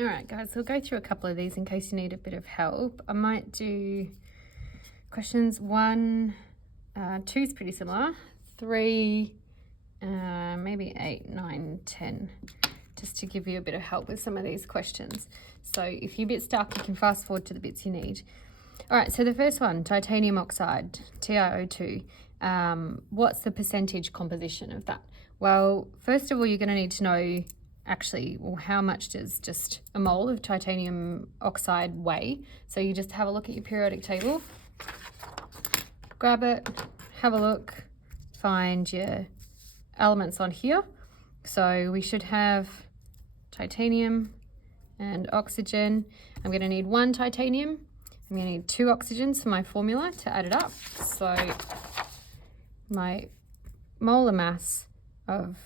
All right, guys, so we'll go through a couple of these in case you need a bit of help. I might do questions 1, 2 is pretty similar, 3, maybe 8, 9, 10, just to give you a bit of help with some of these questions. So if you're a bit stuck, you can fast forward to the bits you need. All right, so the first one, titanium oxide, TiO2. What's the percentage composition of that? Well, first of all, you're going to need to know actually, well, how much does just a mole of titanium oxide weigh? So you just have a look at your periodic table, grab it, have a look, find your elements on here. So we should have titanium and oxygen. I'm going to need 1 titanium. I'm going to need 2 oxygens for my formula to add it up. So my molar mass of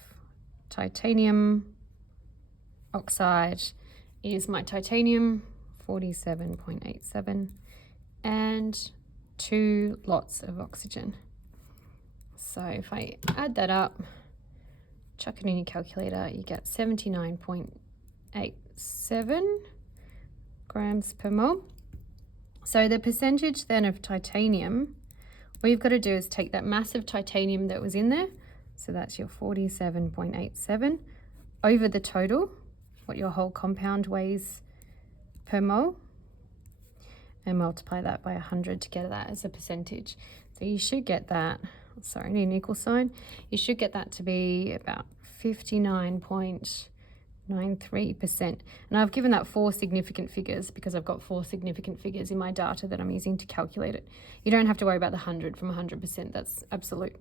titanium oxide is my titanium, 47.87, and 2 lots of oxygen. So if I add that up, chuck it in your calculator, you get 79.87 grams per mole. So the percentage then of titanium, all you've got to do is take that massive titanium that was in there, so that's your 47.87, over the total, what your whole compound weighs per mole, and multiply that by 100 to get that as a percentage. So you should get that, sorry, need an equal sign, you should get that to be about 59.93%. And I've given that 4 significant figures because I've got 4 significant figures in my data that I'm using to calculate it. You don't have to worry about the 100 from 100%, that's absolute.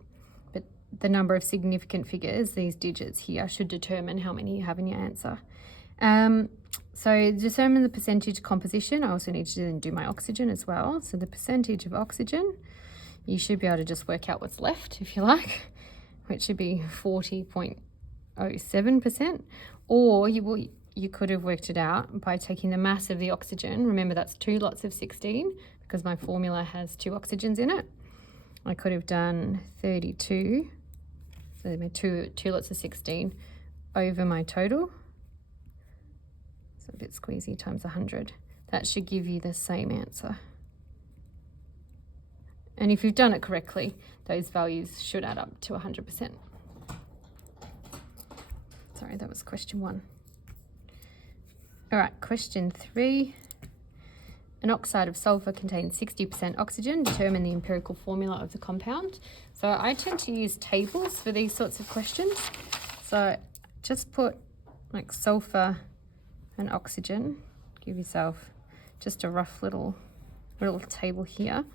But the number of significant figures, these digits here, should determine how many you have in your answer. So determine the percentage composition. I also need to then do my oxygen as well. So the percentage of oxygen, you should be able to just work out what's left if you like, which should be 40.07%. Or you could have worked it out by taking the mass of the oxygen. Remember, that's 2 lots of 16 because my formula has 2 oxygens in it. I could have done 32, so my two lots of 16 over my total. So a bit squeezy times 100. That should give you the same answer. And if you've done it correctly, those values should add up to 100%. Sorry, that was question 1. All right, question 3. An oxide of sulfur contains 60% oxygen. Determine the empirical formula of the compound. So I tend to use tables for these sorts of questions. So just put like sulfur and oxygen. Give yourself just a rough little table here.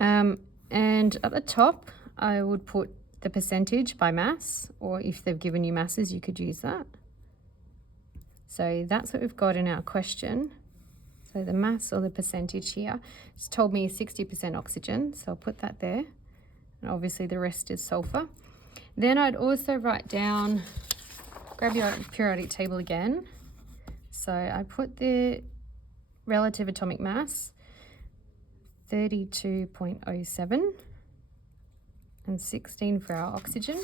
And at the top, I would put the percentage by mass, or if they've given you masses, you could use that. So that's what we've got in our question. So the mass or the percentage here, it's told me 60% oxygen, so I'll put that there. And obviously the rest is sulfur. Then I'd also write down, grab your periodic table again. So I put the relative atomic mass, 32.07, and 16 for our oxygen.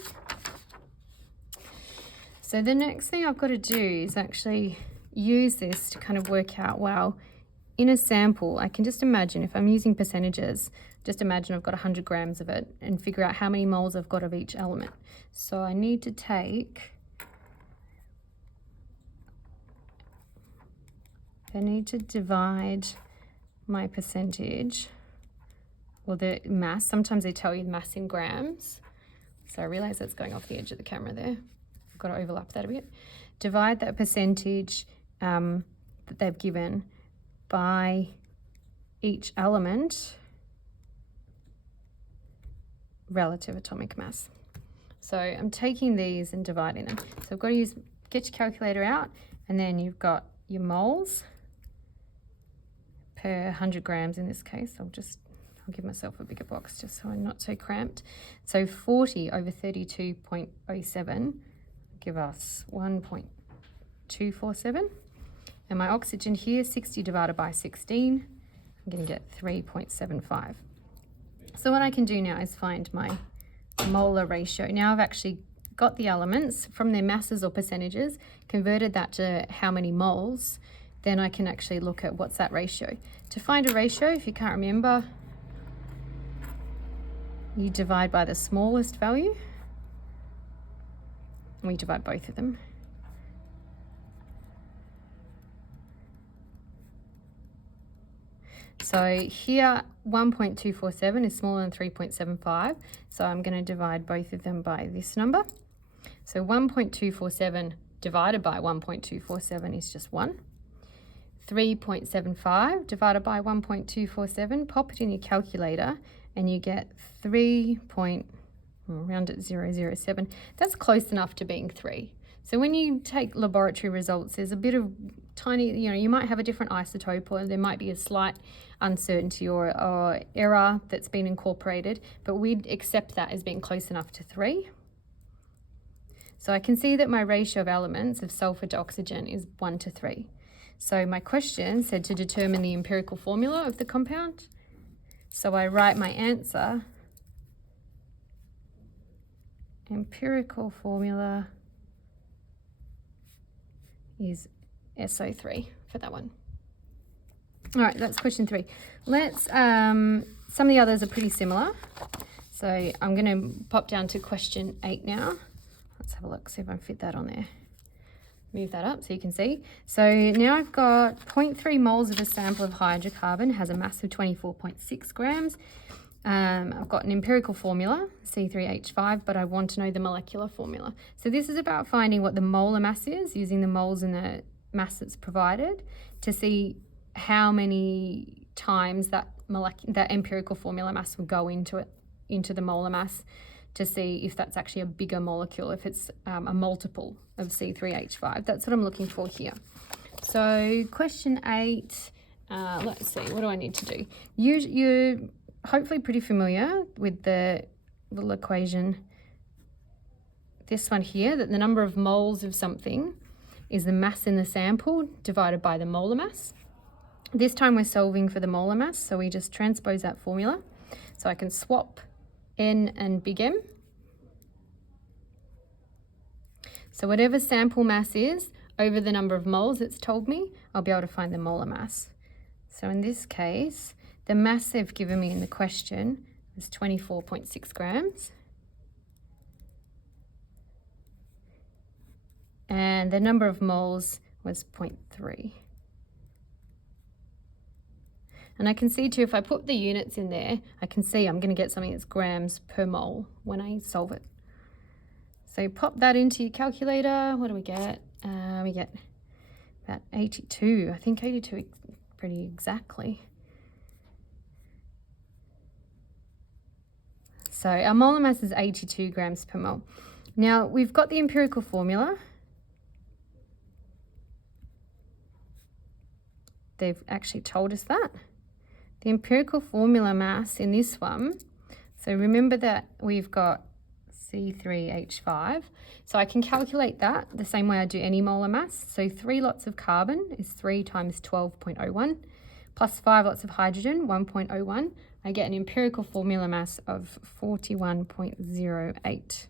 So the next thing I've got to do is actually use this to kind of work out, well, in a sample, I can just imagine if I'm using percentages, just imagine I've got 100 grams of it and figure out how many moles I've got of each element. So I need to divide my percentage, or the mass. Sometimes they tell you the mass in grams. So I realize that's going off the edge of the camera there. I've got to overlap that a bit. Divide that percentage that they've given by each element relative atomic mass. So I'm taking these and dividing them. So I've got to get your calculator out, and then you've got your moles per 100 grams in this case. I'll give myself a bigger box just so I'm not so cramped. So 40 over 32.07 give us 1.247. And my oxygen here, 60 divided by 16, I'm going to get 3.75. So what I can do now is find my molar ratio. Now I've actually got the elements from their masses or percentages, converted that to how many moles, then I can actually look at what's that ratio. To find a ratio, if you can't remember, you divide by the smallest value. And we divide both of them. So here 1.247 is smaller than 3.75, so I'm going to divide both of them by this number. So 1.247 divided by 1.247 is just 1. 3.75 divided by 1.247, pop it in your calculator and you get 0.007. That's close enough to being 3. So when you take laboratory results, there's a bit of tiny, you might have a different isotope, or there might be a slight uncertainty or error that's been incorporated, but we'd accept that as being close enough to 3. So I can see that my ratio of elements of sulfur to oxygen is 1 to 3. So my question said to determine the empirical formula of the compound. So I write my answer. Empirical formula is SO3 for that one. All right, that's question 3. Let's, some of the others are pretty similar. So I'm going to pop down to question 8 now. Let's have a look, see if I can fit that on there. Move that up so you can see. So now I've got 0.3 moles of a sample of hydrocarbon, has a mass of 24.6 grams. I've got an empirical formula, C3H5, but I want to know the molecular formula. So this is about finding what the molar mass is, using the moles in the mass that's provided, to see how many times that empirical formula mass would go into the molar mass, to see if that's actually a bigger molecule, if it's a multiple of C3H5. That's what I'm looking for here. So question 8, let's see, what do I need to do? You're hopefully pretty familiar with the little equation, this one here, that the number of moles of something is the mass in the sample divided by the molar mass. This time we're solving for the molar mass, so we just transpose that formula. So I can swap N and big M. So whatever sample mass is over the number of moles it's told me, I'll be able to find the molar mass. So in this case, the mass they've given me in the question is 24.6 grams. And the number of moles was 0.3. And I can see too, if I put the units in there, I can see I'm going to get something that's grams per mole when I solve it. So pop that into your calculator. What do we get? We get about 82. I think 82 pretty exactly. So our molar mass is 82 grams per mole. Now we've got the empirical formula. They've actually told us that. The empirical formula mass in this one, so remember that we've got C3H5. So I can calculate that the same way I do any molar mass. So 3 lots of carbon is 3 times 12.01 plus 5 lots of hydrogen, 1.01. I get an empirical formula mass of 41.08.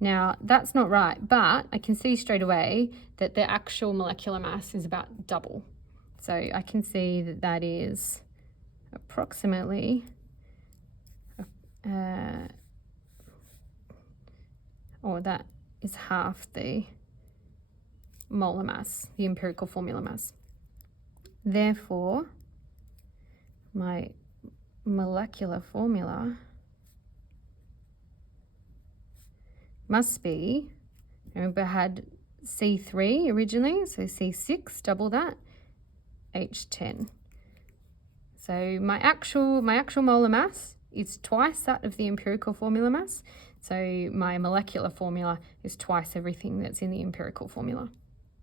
Now, that's not right, but I can see straight away that the actual molecular mass is about double. So I can see that that is approximately, or that is half the molar mass, the empirical formula mass. Therefore, my molecular formula must be, remember I had C3 originally, so C6, double that, H10. So my actual molar mass is twice that of the empirical formula mass. So my molecular formula is twice everything that's in the empirical formula.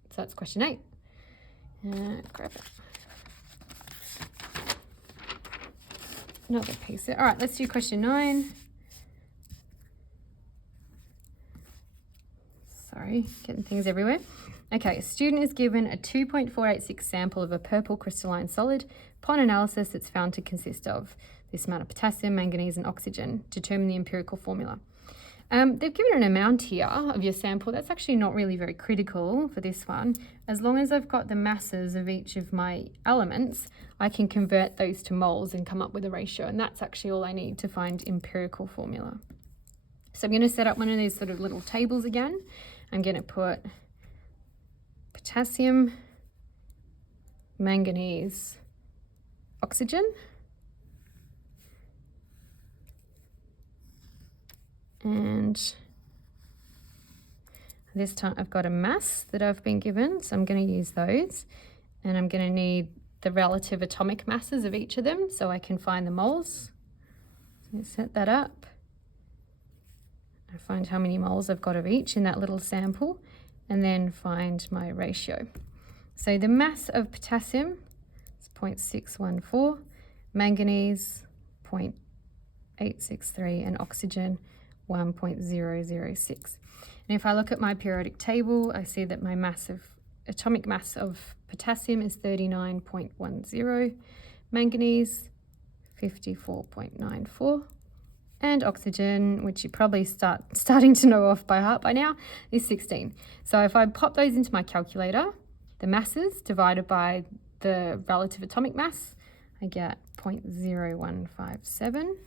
So that's question 8. Grab it. Another piece there. All right, let's do question 9. Sorry, getting things everywhere. Okay, a student is given a 2.486 sample of a purple crystalline solid. Upon analysis, it's found to consist of this amount of potassium, manganese, and oxygen. Determine the empirical formula. They've given an amount here of your sample. That's actually not really very critical for this one. As long as I've got the masses of each of my elements, I can convert those to moles and come up with a ratio, and that's actually all I need to find empirical formula. So I'm going to set up one of these sort of little tables again. I'm going to put potassium, manganese, oxygen. And this time I've got a mass that I've been given, so I'm going to use those. And I'm going to need the relative atomic masses of each of them so I can find the moles. So set that up. I find how many moles I've got of each in that little sample, and then find my ratio. So the mass of potassium is 0.614, manganese 0.863, and oxygen 1.006. And if I look at my periodic table, I see that my atomic mass of potassium is 39.10, manganese 54.94, and oxygen, which you probably starting to know off by heart by now, is 16. So if I pop those into my calculator, the masses divided by the relative atomic mass, I get 0.0157.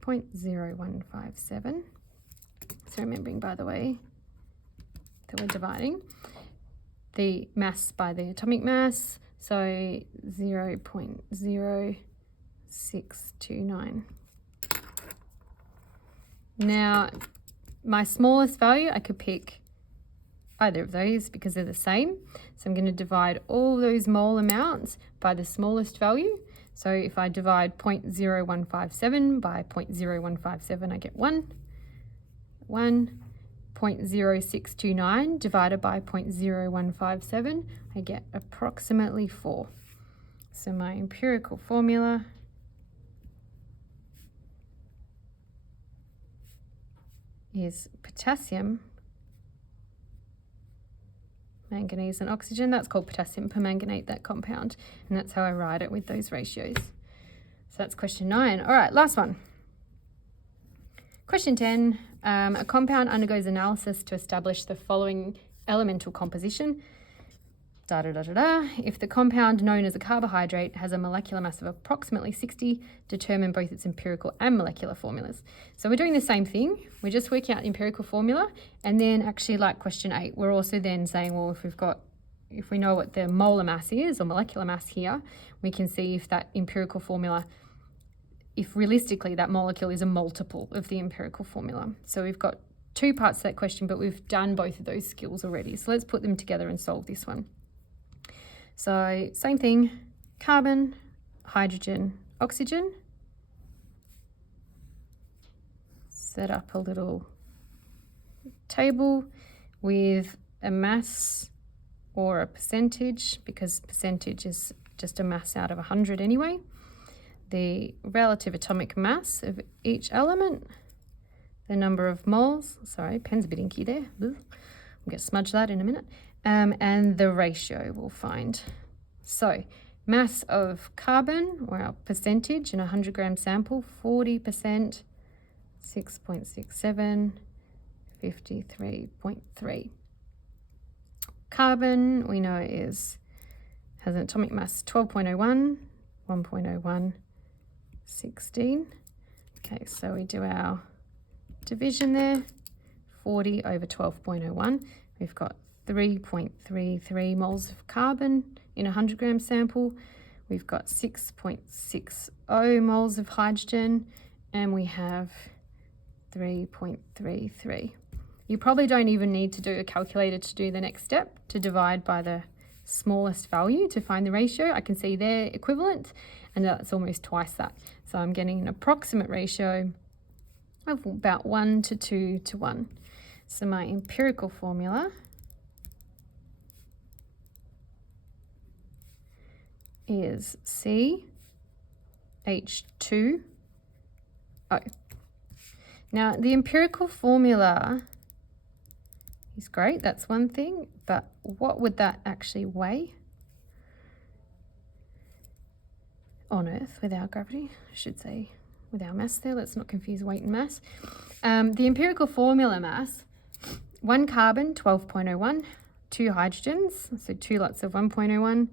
0.0157. So remembering, by the way, that we're dividing the mass by the atomic mass, so 0.0629. Now, my smallest value, I could pick either of those because they're the same. So I'm going to divide all those mole amounts by the smallest value. So if I divide 0.0157 by 0.0157, I get 1. 0.0629 divided by 0.0157, I get approximately 4. So my empirical formula is potassium, manganese and oxygen. That's called potassium permanganate, that compound, and that's how I write it with those ratios. So that's question 9. All right, last one. Question 10, a compound undergoes analysis to establish the following elemental composition. If the compound known as a carbohydrate has a molecular mass of approximately 60, determine both its empirical and molecular formulas. So we're doing the same thing. We're just working out the empirical formula, and then actually, like question 8, we're also then saying, well, if we know what the molar mass is or molecular mass here, we can see if that empirical formula, if realistically that molecule is a multiple of the empirical formula. So we've got 2 parts to that question, but we've done both of those skills already. So let's put them together and solve this one. So same thing, carbon, hydrogen, oxygen. Set up a little table with a mass or a percentage, because percentage is just a mass out of 100 anyway. The relative atomic mass of each element, the number of moles, sorry, pen's a bit inky there. I'm going to smudge that in a minute. And the ratio we'll find. So mass of carbon, or our percentage in a 100 gram sample, 40%, 6.67, 53.3. Carbon, we know has an atomic mass 12.01, 1.01, 16. Okay, so we do our division there, 40 over 12.01. We've got 3.33 moles of carbon in a 100 gram sample. We've got 6.60 moles of hydrogen, and we have 3.33. You probably don't even need to do a calculator to do the next step, to divide by the smallest value to find the ratio. I can see their equivalent, and that's almost twice that. So I'm getting an approximate ratio of about 1 to 2 to 1. So my empirical formula is CH2O. Now, the empirical formula is great, that's one thing, but what would that actually weigh on Earth without gravity? I should say with our mass there. Let's not confuse weight and mass. The empirical formula mass, 1 carbon, 12.01, 2 hydrogens, so 2 lots of 1.01,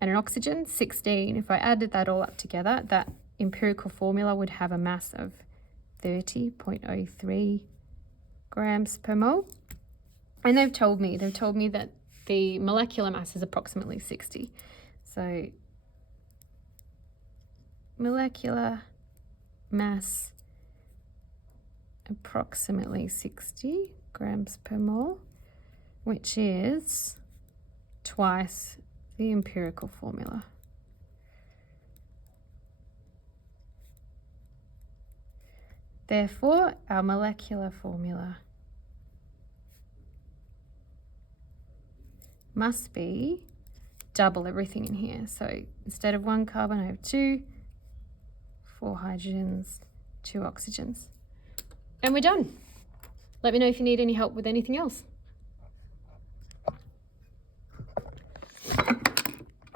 and an oxygen, 16. If I added that all up together, that empirical formula would have a mass of 30.03 grams per mole. And they've told me that the molecular mass is approximately 60. So molecular mass approximately 60 grams per mole, which is twice the empirical formula. Therefore, our molecular formula must be double everything in here. So instead of 1 carbon, I have 2, 4 hydrogens, 2 oxygens. And we're done. Let me know if you need any help with anything else.